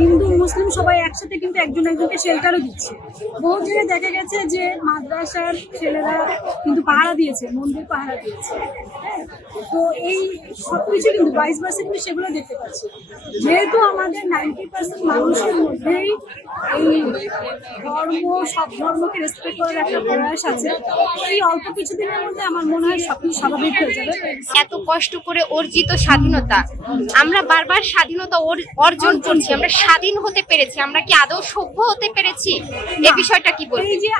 হিন্দু মুসলিম সবাই একসাথে কিন্তু একজন একজনকে শেল্টারও দিচ্ছে। বহু জায়গায় দেখা গেছে যে মাদ্রাসার ছেলেরা কিন্তু পাহারা দিয়েছে, মন্দির পাহারা দিয়েছে। হ্যাঁ, তো এই সবকিছু কিন্তু 22% কিন্তু সেগুলো দেখতে পাচ্ছি। যেহেতু আমাদের 90% মানুষের মধ্যেই এই ধর্ম, সব ধর্মকে রেসপেক্ট করার একটা প্রয়াস আছে, এই অল্প কিছুদিনের মধ্যে আমার মনে হয় সবকিছু স্বাভাবিক হয়ে যাবে। এত কষ্ট করে অর্জিত স্বাধীনতা, আমরা বারবার স্বাধীনতা অর্জন করছি, আমরা স্বাধীন হতে পেরেছি, আমরা কি আদৌ সভ্য হতে পেরেছি? এই বিষয়টা কি বলবো? এই যে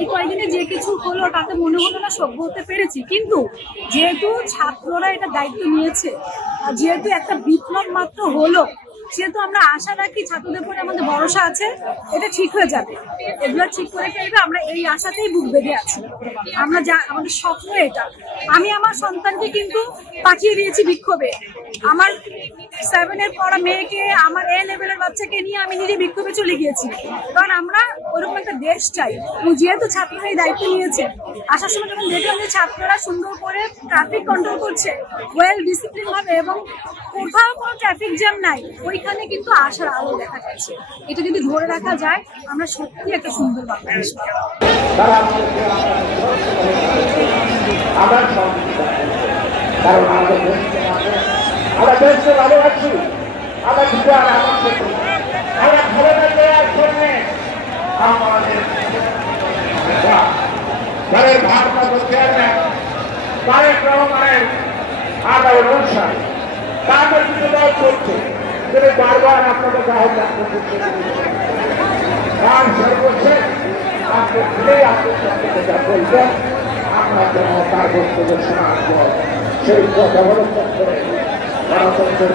এই কয়েকদিনে যে কিছু হলো তাতে মনে হলো না সভ্য হতে পেরেছি, কিন্তু যেহেতু ছাত্ররা এটা দায়িত্ব নিয়েছে, আর যেহেতু একটা বিপ্লব মাত্র হলো, সেহেতু আমরা আশা রাখি ছাত্রদের উপরে আমাদের ভরসা আছে, এটা ঠিক হয়ে যাবে, এগুলো ঠিক করে ফেলবে। আমরা এই আশাতেই বুক বেঁধে আছি। আমরা আমাদের স্বপ্ন এটা। আমি আমার সন্তানকে কিন্তু পাঠিয়ে দিয়েছি বিক্ষোভে। আমার 7-এর পড়া মেয়েকে, আমার A লেভেলের বাচ্চাকে নিয়ে আমি নিজে বিক্ষোভে চলে গিয়েছি, কারণ আমরা ওরকম একটা দেশ চাই। যেহেতু ছাত্ররা এই দায়িত্ব নিয়েছে, আসার সময় যখন দেখলাম যে ছাত্ররা সুন্দর করে ট্রাফিক কন্ট্রোল করছে ওয়েল ডিসিপ্লিন ভাবে, এবং কোথাও কোনো ট্রাফিক জ্যাম নাই, ওইখানে কিন্তু আশার আলো দেখা যাচ্ছে। এটা যদি ধরে রাখা যায়, আমরা সত্যি একটা সুন্দর বাংলাদেশ পাবো। কারণ আমরা দেশকে ভালোবাসি, আমরা বিচার আমরা ক্ষমতা দেওয়ার জন্য আমাদের দলের ভারপ্রাপ্ত চেয়ারম্যান তারেক রহমানের আগামী অনুষ্ঠান তাদের কিছু দল করছে, তিনি বারবার আপনাদের গ্রাহক কারণ সর্বশেষ আজকে ফিরে আপনাদের যা বলবেন, আমরা যেন তার বক্তব্য শোনার পর সেই কথা অবলম্বন করে গণতন্ত্রের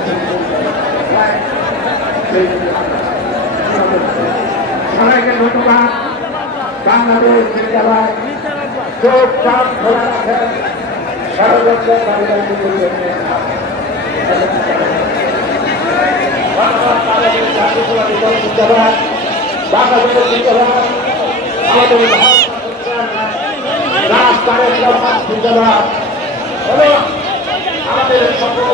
সবাইকে ধন্যবাদ। বাংলাদেশ জিন্দাবাদ। চোখ কান খোলা রাখেন, ষড়যন্ত্র বাংলাদেশ জিন্দাবাদ, বাংলাদেশ জিন্দাবাদ, আমাদের রাজধানীর জিন্দাবাদ এবং আমাদের সকল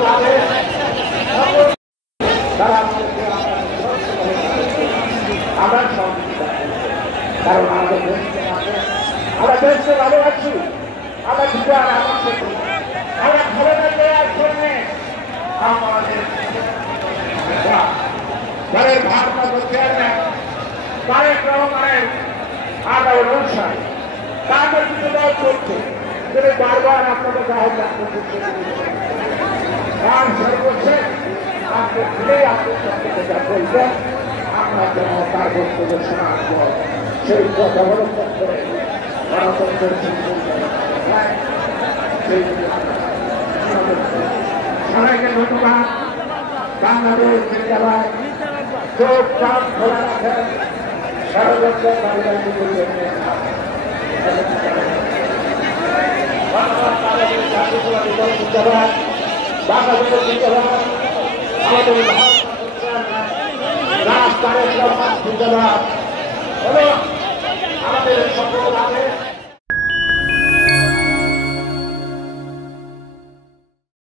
আমরা কারণ আমাদের আমরা দেশকে ভালোবাসি, আমরা বিচার আমরা ক্ষমতা দেওয়ার জন্য আমাদের দলের ভারপ্রাপ্ত চেয়ারম্যান তারেক রহমানের আগামী অনুষ্ঠান তাদের কিছু দল করছে, তিনি বারবার আপনাদের গ্রাহক কারণ সর্বশেষ আজকে ফিরে আপনাদের যা বলবেন, আমরা যেন তার বক্তব্য শোনার পর সেই কথা অবলম্বন করে গণতন্ত্রের সবাইকে ধন্যবাদ। বাংলাদেশ জিন্দাবাদ। চোখ কান খোলা রাখেন, ষড়যন্ত্র বাংলাদেশ জিন্দাবাদ, বাংলাদেশ জিন্দাবাদ, আমাদের রাজধানীর জিন্দাবাদ এবং আমাদের সকল